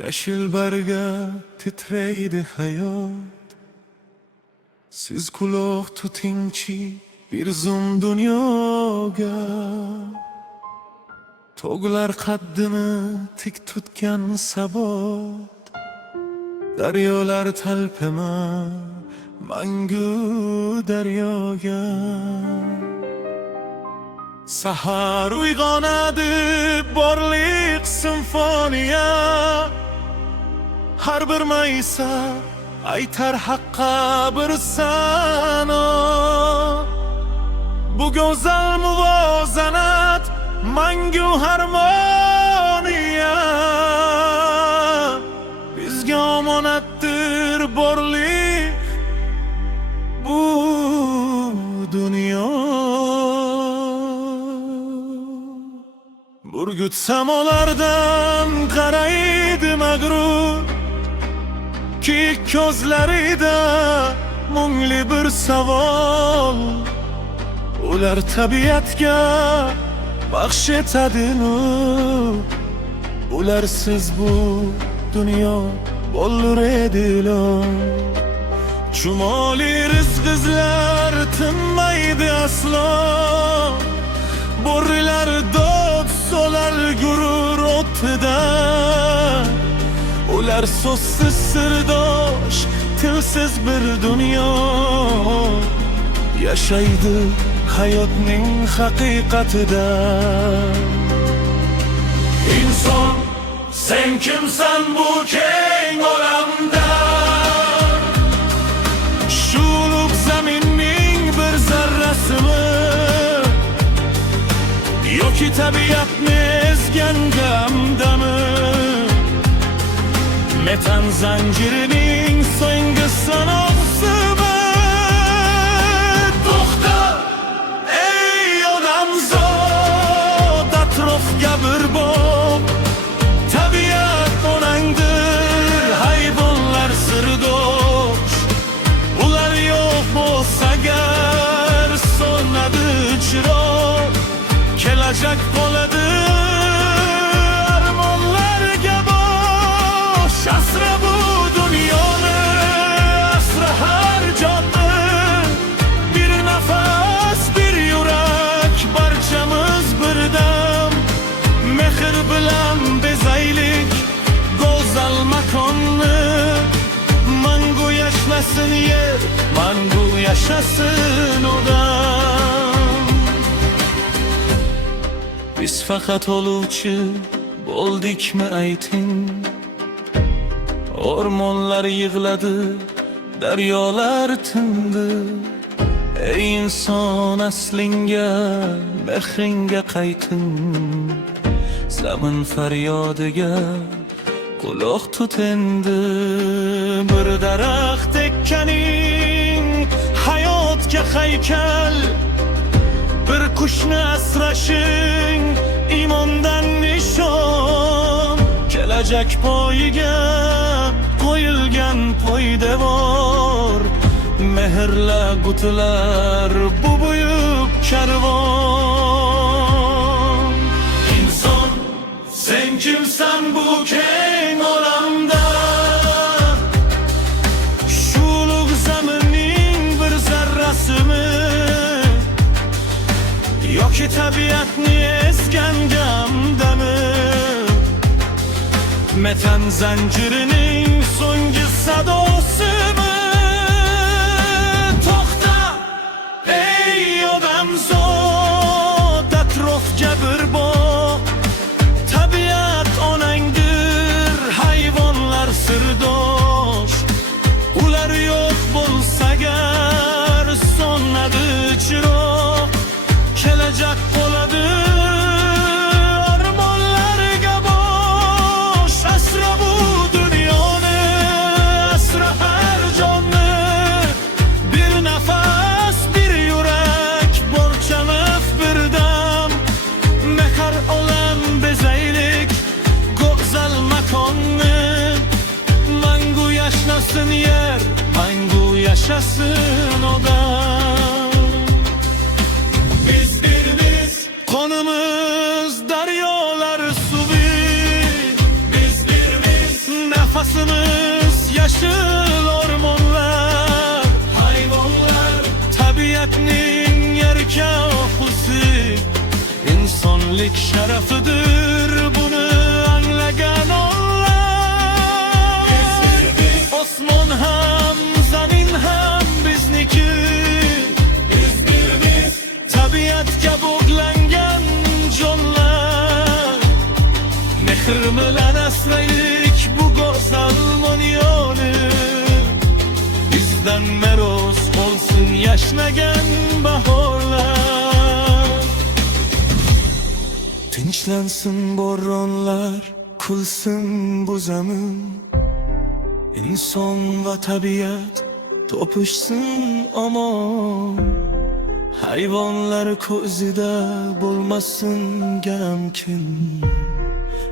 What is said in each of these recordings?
Yashil barga titraydi hayot. Siz quloq tutingchi bir zum dunyoga. Tog'lar qaddini tik tutgan sabot, daryolar talpima mangu daryoga. Sahar uyg'onadi borliq simfoniya, har bir maysa aytar haqqa bir sano. Bu go'zal muvozanat mangu harmoniya, bizga omonatdir borliq bu dunyo. Burgut samolardan qaraydi mag'rur, kiyik ko'zlarida mungli bir savol. Ular tabiatga baxsh etadi nur, ularsiz bu dunyo bo'lur edi lol. Chumoli rizqizlar tinmaydi aslo, bo'rilar dod solar gurur o'tida. Ular so'zsiz sirdosh, tilsiz bir dunyo, yashaydi hayotning haqiqatida. Inson, sen kimsan bu keng olamda? Shu ulug' zaminning bir zarrasimi, yoki tabiatni ezgan gamdami? Metan zanjirining so'nggi sanoqsimi? To'xta, ey odamzod, atrofga bir boq. Tabiat onangdir, hayvonlar sirdosh. Ular yo'q bo'lsa agar so'nadi chiroq, kelajak qoladi armonlarga bosh. Asra bu dunyoni, asra har jonni, bir nafas, bir yurak, barchamiz birdam. Mehr bilan bezaylik go'zal makonni, mangu yashnasin yer, mangu yashasin odam. Biz faqat oluvchi bo'ldikmi ayting? O'rmonlar yig'ladi, daryolar tindi. Ey inson, aslinga, mehringa qayting. Zamin faryodiga quloq tut endi. Bir daraxt ekkaning hayotga haykal, bir qushni asrashing imondan nishon. Kelajak poyiga qo'yilgan poydevor, mehrla gutilar bu buyuk karvon. Inson, sen kimsan bu keng olamda? Shu ulug' zaminning bir zarrasimi, yoki tabiatni ezgan gamdami? Metan zanjirining so'nggi sadosimi? To'xta, ey odamzod, atrofga bir boq. Tabiat onangdir, hayvonlar sirdosh. Ular yo'q bo'lsa agar so'nadi chiroq, kelajak qoladi armonlarga bosh. Asra bu dunyoni, asra har jonni, bir nafas, bir yurak, barchamiz birdam. Mehr olam bezaylik go'zal makonni, mangu yashnasin yer, mangu yashasin odam. Biz birimiz, qonimiz daryolar suvi. Biz birimiz, insanlık şarafidir bunu anlagan onlar. Osmon ham zamin ham bizniki, tabiatga bog'langan jonlar. Mehr bilan asraylik bu go'zal dunyoni, bizdan meros olsun yashnagan bahorlar. Tinchlansin bo'ronlar, kulsin bu zamin, inson va tabiat topishsin omon. Hayvonlar ko'zida bo'lmasin gamkin,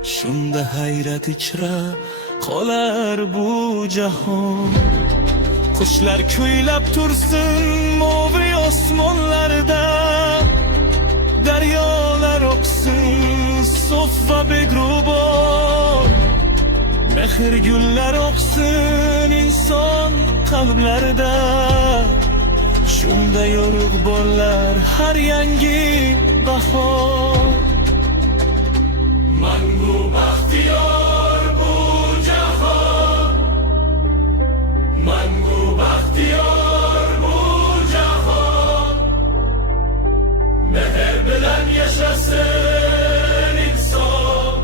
shunda hayrat ichra qolar bu jahon. Qushlar kuylab tursin moviy osmonlarda, daryolar oqsin sof va begrubon. Mehr gullar oqsin inson qalblarida, shunda yorug' bo'lar har yangi bahor. Mangu baxtiyor bu jahon, mangu baxtiyor bu jahon. Mehr bilan yashasin inson,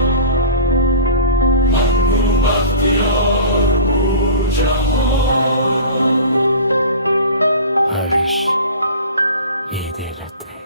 mangu baxtiyor bu jahon. Avish, iyi devletli.